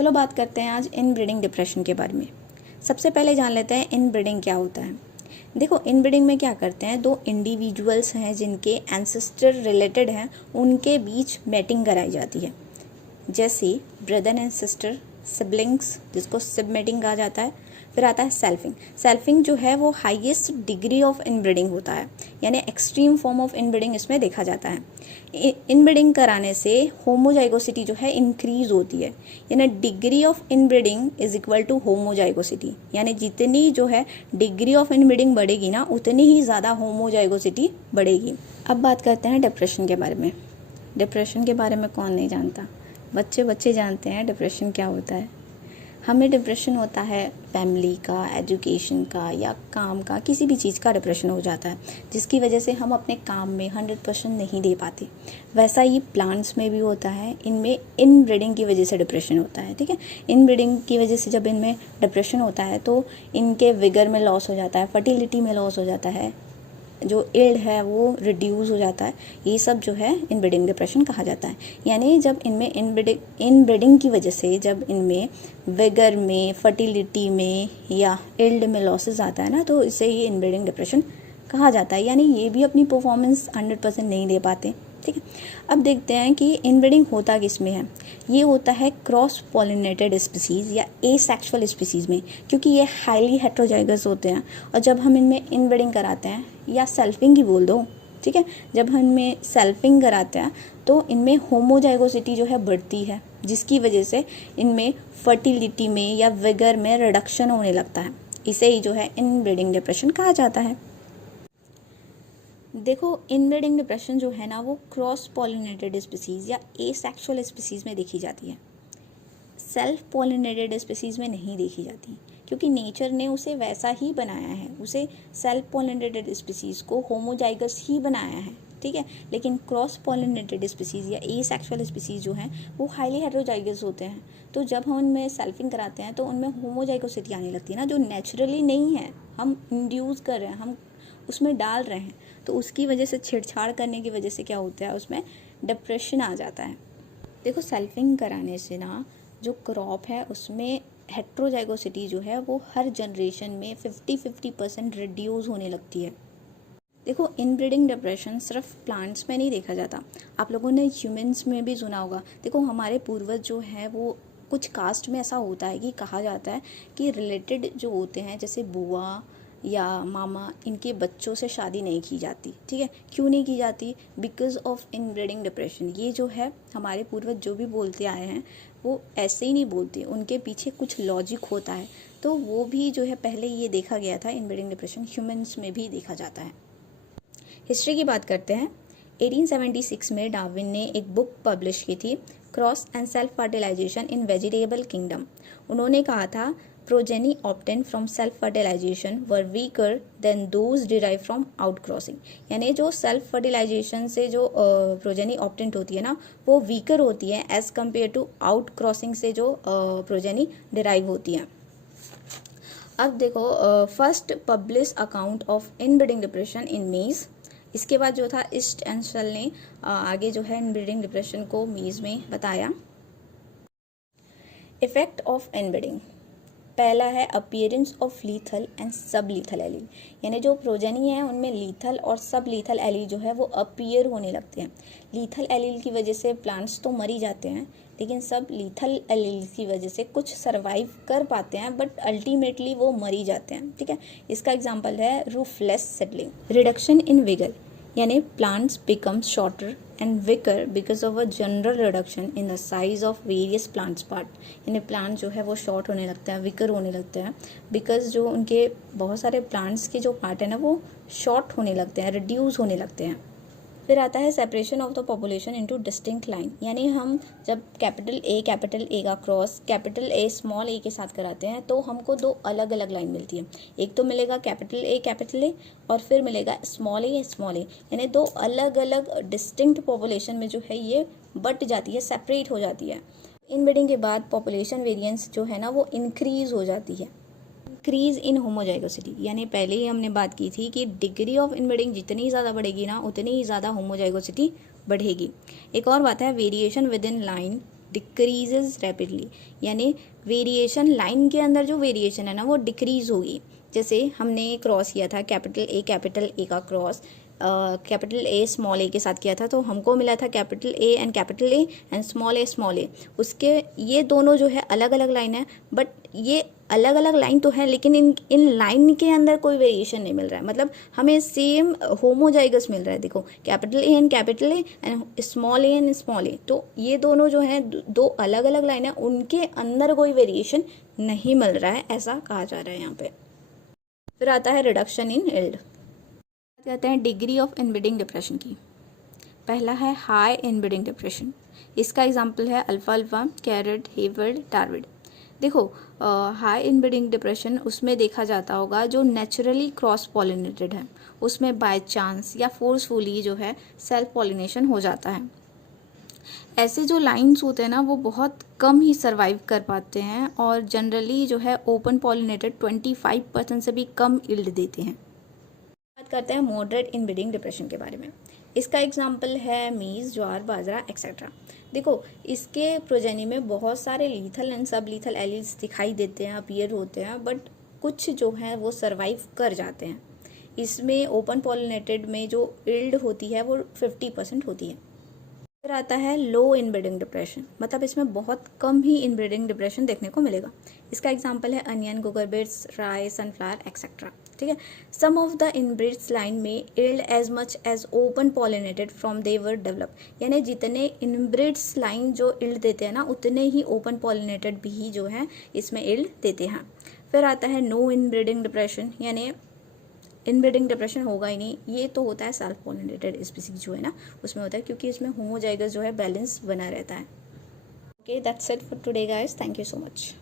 चलो बात करते हैं आज इनब्रीडिंग डिप्रेशन के बारे में। सबसे पहले जान लेते हैं इनब्रीडिंग क्या होता है। देखो, इनब्रीडिंग में क्या करते हैं, दो इंडिविजुअल्स हैं जिनके एंसेस्टर रिलेटेड हैं, उनके बीच मैटिंग कराई जाती है। जैसे ब्रदर एंड सिस्टर, सिबलिंग्स, जिसको सिबमेटिंग कहा जाता है। फिर आता है सेल्फिंग। सेल्फिंग जो है वो हाईएस्ट डिग्री ऑफ इनब्रीडिंग होता है, यानी एक्सट्रीम फॉर्म ऑफ इनब्रीडिंग इसमें देखा जाता है। इनब्रीडिंग कराने से होमोजाइगोसिटी जो है इंक्रीज होती है, यानी degree of inbreeding is equal to homozygosity, यानी जितनी जो है डिग्री ऑफ इनब्रीडिंग बढ़ेगी ना, उतनी ही ज़्यादा होमोजाइगोसिटी बढ़ेगी। अब बात करते हैं डिप्रेशन के बारे में। डिप्रेशन के बारे में कौन नहीं जानता, बच्चे जानते हैं डिप्रेशन क्या होता है। हमें डिप्रेशन होता है फैमिली का, एजुकेशन का या काम का, किसी भी चीज़ का डिप्रेशन हो जाता है जिसकी वजह से हम अपने काम में 100% नहीं दे पाते। वैसा ही प्लांट्स में भी होता है, इनमें इनब्रीडिंग की वजह से डिप्रेशन होता है। ठीक है, इनब्रीडिंग की वजह से जब इनमें डिप्रेशन होता है तो इनके विगर में लॉस हो जाता है, फर्टिलिटी में लॉस हो जाता है, जो इल्ड है वो रिड्यूस हो जाता है। ये सब जो है इनब्रीडिंग डिप्रेशन कहा जाता है। यानी जब इनमें इनब्रीडिंग की वजह से जब इनमें विगर में, फर्टिलिटी में या इल्ड में लॉसेस आता है ना, तो इसे ये इनब्रीडिंग डिप्रेशन कहा जाता है। यानी ये भी अपनी परफॉर्मेंस 100% नहीं दे पाते। ठीक है, अब देखते हैं कि इनब्रीडिंग होता किस में है। ये होता है क्रॉस पॉलिनेटेड स्पीसीज़ या एसेक्सुअल स्पीसीज़ में, क्योंकि ये हाईली हेट्रोजाइगस होते हैं। और जब हम इनमें इनब्रीडिंग कराते हैं, या सेल्फिंग ही बोल दो, ठीक है, जब हम इनमें सेल्फिंग कराते हैं तो इनमें होमोजाइगोसिटी जो है बढ़ती है, जिसकी वजह से इनमें फर्टिलिटी में या विगर में रिडक्शन होने लगता है। इसे ही जो है इनब्रीडिंग डिप्रेशन कहा जाता है। देखो, इनब्रीडिंग डिप्रेशन जो है ना, वो क्रॉस पॉलिनेटेड स्पीसीज़ या एसेक्सुअल स्पीसीज़ में देखी जाती है, सेल्फ पॉलिनेटेड स्पीसीज़ में नहीं देखी जाती, क्योंकि नेचर ने उसे वैसा ही बनाया है। उसे सेल्फ पॉलिनेटेड स्पीसीज़ को होमोजाइगस ही बनाया है। ठीक है, लेकिन क्रॉस पॉलिनेटेड स्पीसीज़ या एसेक्सुअल स्पीसीज़ जो हैं वो हाईली हेट्रोजाइगस होते हैं। तो जब हम उनमें सेल्फिंग कराते हैं तो उनमें होमोजाइगोसिटी आने लगती है ना, जो नेचुरली नहीं है, हम इंड्यूस कर रहे हैं, हम उसमें डाल रहे हैं। तो उसकी वजह से, छेड़छाड़ करने की वजह से क्या होता है, उसमें डिप्रेशन आ जाता है। देखो, सेल्फिंग कराने से ना जो क्रॉप है उसमें हेट्रोजाइगोसिटी जो है वो हर जनरेशन में 50-50% रिड्यूस होने लगती है। देखो, इनब्रीडिंग डिप्रेशन सिर्फ प्लांट्स में नहीं देखा जाता, आप लोगों ने ह्यूमंस में भी सुना होगा। देखो, हमारे पूर्वज जो है वो कुछ कास्ट में ऐसा होता है कि कहा जाता है कि रिलेटेड जो होते हैं, जैसे बुआ या मामा, इनके बच्चों से शादी नहीं की जाती। ठीक है, क्यों नहीं की जाती? Because of inbreeding depression. ये जो है हमारे पूर्वज जो भी बोलते आए हैं वो ऐसे ही नहीं बोलते, उनके पीछे कुछ लॉजिक होता है। तो वो भी जो है पहले ये देखा गया था, इनब्रीडिंग डिप्रेशन ह्यूमंस में भी देखा जाता है। हिस्ट्री की बात करते हैं। 1876 में डार्विन ने एक बुक पब्लिश की थी, cross and self fertilization in vegetable kingdom. उन्होंने कहा था progeny obtained from self fertilization were weaker than those derived from outcrossing। यानी जो सेल्फ फर्टिलाइजेशन से जो प्रोजेनी ऑप्टेंट होती है ना, वो वीकर होती है as compare to out crossing से जो प्रोजेनी डिराइव होती है। अब देखो, first publish account of inbreeding depression in maize. इसके बाद जो था ईस्ट एंड सल ने आगे जो है इनब्रीडिंग डिप्रेशन को मीज में बताया। इफेक्ट ऑफ इनब्रीडिंग, पहला है अपीयरेंस ऑफ लीथल एंड सब लीथल एलील, यानी जो प्रोजेनी है उनमें लीथल और सब लीथल एलील जो है वो अपीयर होने लगते हैं। लीथल एलील की वजह से प्लांट्स तो मर ही जाते हैं, लेकिन सब लीथल एलील की वजह से कुछ सर्वाइव कर पाते हैं, बट अल्टीमेटली वो मर ही जाते हैं। ठीक है, इसका एग्जाम्पल है roofless seedling. Reduction in vigour, यानी plants become shorter and weaker because of a general reduction in the size of various plants part. यानी प्लांट जो है वो शॉर्ट होने लगता है, विकर होने लगता है, बिकॉज जो उनके बहुत सारे प्लांट्स के जो पार्ट है ना वो शॉर्ट होने लगते हैं, रिड्यूस होने लगते हैं। फिर आता है separation of the population into distinct line, यानी हम जब कैपिटल ए का क्रॉस कैपिटल ए स्मॉल ए के साथ कराते हैं तो हमको दो अलग अलग लाइन मिलती है। एक तो मिलेगा कैपिटल ए और फिर मिलेगा स्मॉल ए, यानी दो अलग अलग डिस्टिंक्ट पॉपुलेशन में जो है ये बट जाती है, सेपरेट हो जाती है। इनब्रीडिंग के बाद पॉपुलेशन वेरिएंस जो है ना वो इंक्रीज हो जाती है। इंक्रीज इन होमोजाइगोसिटी, यानी पहले ही हमने बात की थी कि डिग्री ऑफ इनब्रीडिंग जितनी ज़्यादा बढ़ेगी ना, उतनी ही ज़्यादा होमोजाइगोसिटी बढ़ेगी। एक और बात है variation with in line decreases rapidly, यानी वेरिएशन लाइन के अंदर जो वेरिएशन है ना वो डिक्रीज होगी। जैसे हमने क्रॉस किया था कैपिटल ए का क्रॉस कैपिटल ए स्मॉल ए के साथ किया था, तो हमको मिला था कैपिटल ए एंड स्मॉल ए। उसके ये दोनों जो है अलग अलग लाइन है, बट ये अलग अलग लाइन तो है, लेकिन इन लाइन के अंदर कोई वेरिएशन नहीं मिल रहा है, मतलब हमें सेम होमोजाइगस मिल रहा है। देखो कैपिटल ए एंड स्मॉल ए, तो ये दोनों जो है दो अलग अलग लाइन है, उनके अंदर कोई वेरिएशन नहीं मिल रहा है, ऐसा कहा जा रहा है यहाँ पे। फिर आता है रिडक्शन इन यील्ड। कहते हैं डिग्री ऑफ इनब्रीडिंग डिप्रेशन की। पहला है हाई इनब्रीडिंग डिप्रेशन, इसका एग्जांपल है अल्फा, कैरेट, हेवर्ड, डार्विड। देखो हाई इनब्रीडिंग डिप्रेशन उसमें देखा जाता होगा जो नेचुरली क्रॉस पॉलिनेटेड है, उसमें बाय चांस या फोर्सफुली जो है सेल्फ पॉलिनेशन हो जाता है। ऐसे जो लाइन्स होते हैं ना वो बहुत कम ही सर्वाइव कर पाते हैं और जनरली जो है ओपन पॉलिनेटेड 25% से भी कम यील्ड देते हैं। बात करते हैं मॉडरेट इनब्रीडिंग डिप्रेशन के बारे में। इसका एग्जाम्पल है मीज़, ज्वार, बाजरा एक्सेट्रा। देखो इसके प्रोजेनी में बहुत सारे लीथल एंड सब लीथल एलिल्स दिखाई देते हैं, अपीयर होते हैं, बट कुछ जो है वो सर्वाइव कर जाते हैं। इसमें ओपन पॉलिनेटेड में जो यील्ड होती है वो 50% होती है। फिर आता है लो इनब्रीडिंग डिप्रेशन, मतलब इसमें बहुत कम ही इनब्रीडिंग डिप्रेशन देखने को मिलेगा। इसका एग्जाम्पल है onion, cucurbits, rice, sunflower etcetera. ठीक है, some of the inbreds line में yield as much as open pollinated from they were develop, यानी जितने इनब्रीड्स लाइन जो यील्ड देते हैं ना उतने ही ओपन पॉलिनेटेड भी जो है इसमें यील्ड देते हैं। फिर आता है नो इनब्रीडिंग डिप्रेशन, यानी इनब्रीडिंग डिप्रेशन होगा ही नहीं। ये तो होता है सेल्फ पॉलिनेटेड स्पीसीज जो है ना उसमें होता है, क्योंकि इसमें होमोजाइगस जो है बैलेंस बना रहता है। Okay, that's it for today guys, thank you so much.